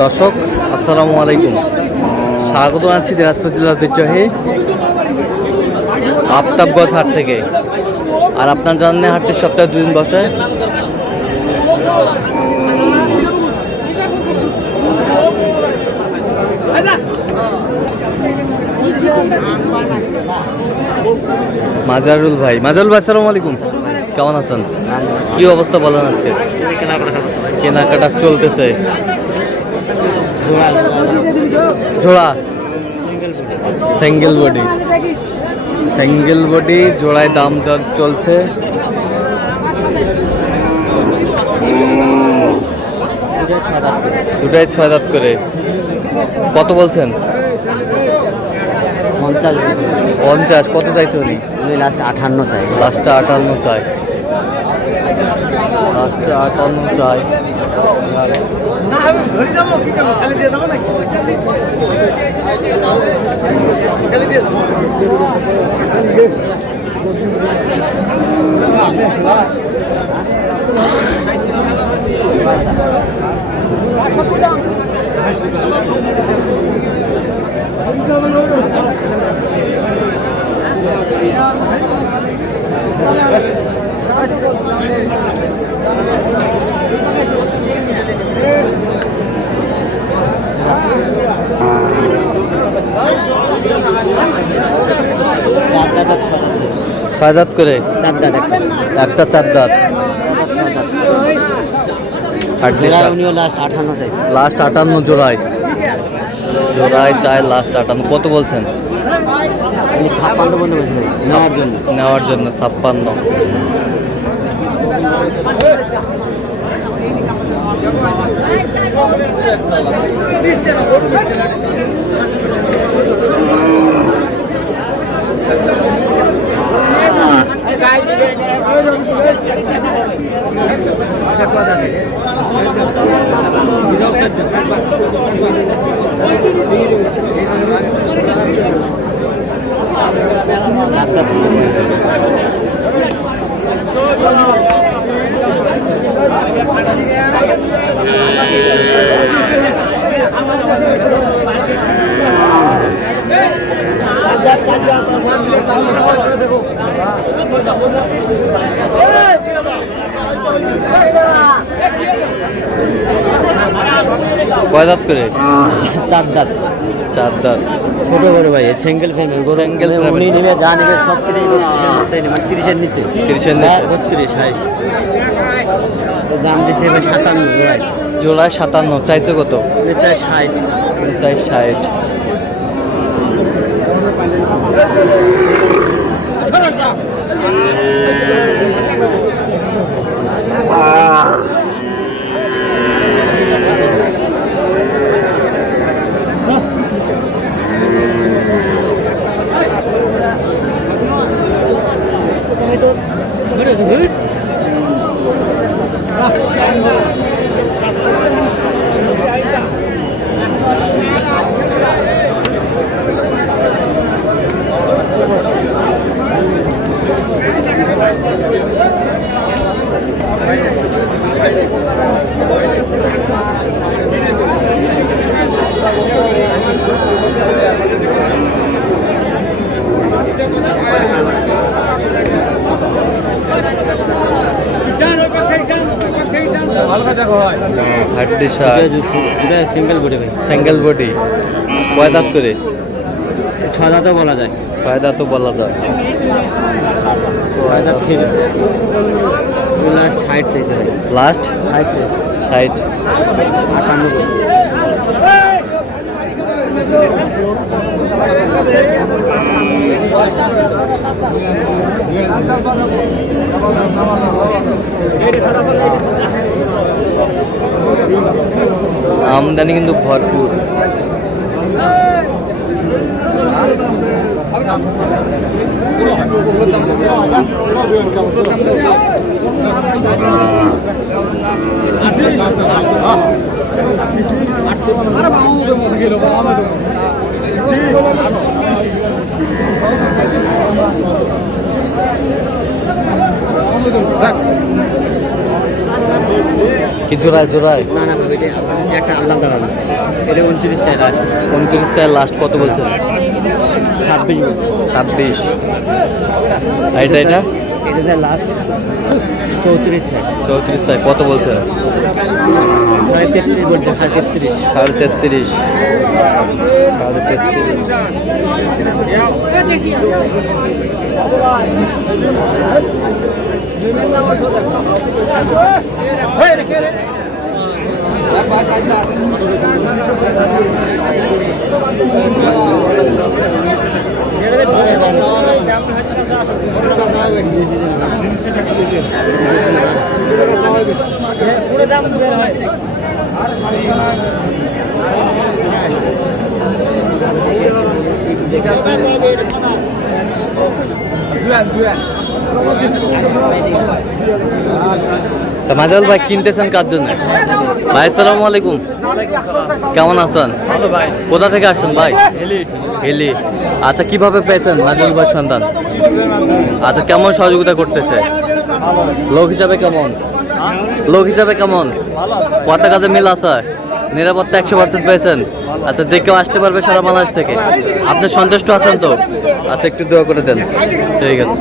দর্শক আসসালামু আলাইকুম, স্বাগত জানাচ্ছি দিনাজপুর জেলার ঐতিহ্যবাহী আফতাবগঞ্জ হাট থেকে। আর আপনার জানেন হাটটি সপ্তাহে 2 দিন বসে। মাজারুল ভাই আসসালামু আলাইকুম, কেমন আছেন? কি অবস্থা বলেন? আজকে কেনাকাটা চলতেছে। জোড়া সিঙ্গেল বডি জোড়ায় দাম দর চলছে। দুটাই 6 দাঁত করে। কত বলছেন? 50। কত চাইছে উনি? লাস্ট 58 চাই। লাস্টে 58 চাই। ছয় দাঁত করে। একটা 4 দাঁত। লাস্ট 58 জোড়ায় চাই। লাস্ট 58। কত বলছেন? 56 নেওয়ার জন্য 56। কয় দাঁত করে? 4 দাঁত। ছোট বড় ভাই। Single family. উনি নিলে যা নিবে সব 30 এর নিচে। 32 হাইস্ট। দাম দিছে 57 জোড়ায় 57। চাইছে কত? চাই 60। Single body. কয় দাঁত করে? 6 দাঁতও বলা যায়। 6 দাঁতও বলা যায়। 6 দাঁত ঠিক আছে। লাস্ট 60 চাইছে ভাই। লাস্ট 60 চাইছে। 60। 58 বলছে। আমদানি কিন্তু ভরপুর। কি জোড়ায় জোড়ায়? না না ভাই, এটা একটা আলাদা আলাদা। এটা 29 চাই লাস্ট। 29 চাই লাস্ট, কত বলছেন? 26 26। আর এটা এটা এটা চাই লাস্ট 34 চাই। 34 চাই, কত বলছেন? 33 বলছে, 33। 33.5। 33.5। মাজাল ভাই কিনতেছেন কার জন্য? ভাই আসসালামু আলাইকুম, কেমন আছেন? ভালো ভাই। কোথা থেকে আসছেন ভাই? হিলি। আচ্ছা, কিভাবে পেয়েছেন নাজুল ভাই সন্ধান? আচ্ছা, কেমন সহযোগিতা করতেছে? লোক হিসাবে কেমন? লোক হিসাবে কেমন? কত কাজে মিল আছে? নিরাপত্তা 100% পেয়েছেন? আচ্ছা, যে কেউ আসতে পারবে সারা বাংলাদেশ থেকে? আপনি সন্তুষ্ট আছেন তো? আচ্ছা, একটু দোয়া করে দেন। ঠিক আছে।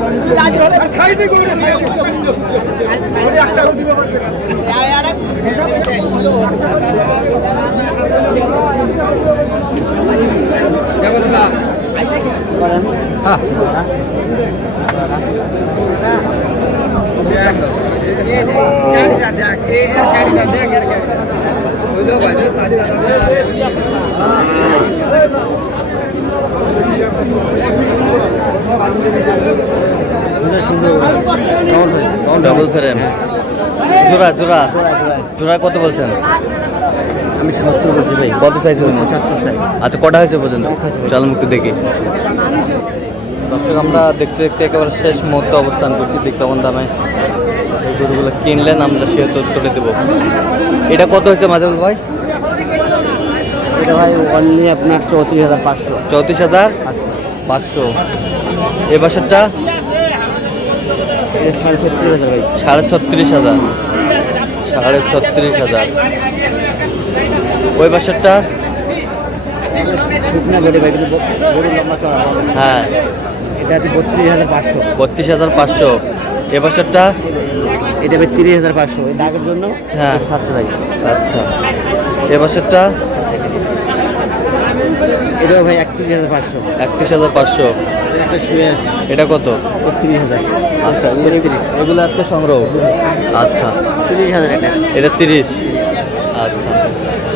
ডবল ফ্রেম জোড়া জোড়া জোড়া কত বলছেন? আমি 70 বলছি ভাই। কত চাইছে উনি? 75 চাই। আচ্ছা, কটা হয়েছে পর্যন্ত? চলুন একটু দেখি। দর্শক, আমরা দেখতে দেখতে একেবারে শেষ মুহূর্তে অবস্থান করছি। দেখতে কেমন দামে এই গরুগুলো কিনলেন আমরা সে তথ্যটা দেবো। এটা কত হয়েছে মাজাল ভাই? এটা ভাই অনলি আপনার 34,500। 34,500। এ বাসারটা এটা 37,000 ভাই। 36,500। 36,500। ওই বাসারটা? শুকনা গড়ে ভাই, কিন্তু গরু লম্বা চড়া। হ্যাঁ, এটা আছে 32,500। 32,500। এ বাসারটা? এটা ভাই 30,500। এই দাগের জন্য হ্যাঁ। 700 ভাই। আচ্ছা, এ বাসারটা? এটাও ভাই 31,500। 31,500। একটা শুয়ে আছে, এটা কত? 32,000। আচ্ছা, 33। এগুলো আজকে সংগ্রহ। আচ্ছা, 30,000 এটা। এটা 30। আচ্ছা,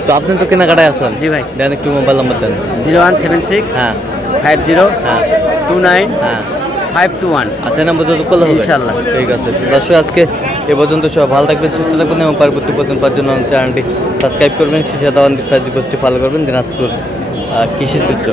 তো আপনি তো কেনাকাটায় আছেন? জি ভাই। দেন একটু মোবাইল নাম্বার দেন। 0176 হ্যাঁ 50 হ্যাঁ 29 হ্যাঁ 521। আচ্ছা, নাম্বার যোগাযোগ করলে হবে? ইনশাআল্লাহ। ঠিক আছে। দর্শক, আজকে এ পর্যন্ত সব ভালো থাকবেন, সুস্থ থাকবেন এবং পরবর্তী পর্যন্ত পাওয়ার জন্য চ্যানেলটি সাবস্ক্রাইব করবেন, শীর্ষে দেওয়ান ফেসবুক পোস্টটি ফলো করবেন দিনাজপুর কৃষি চিত্র।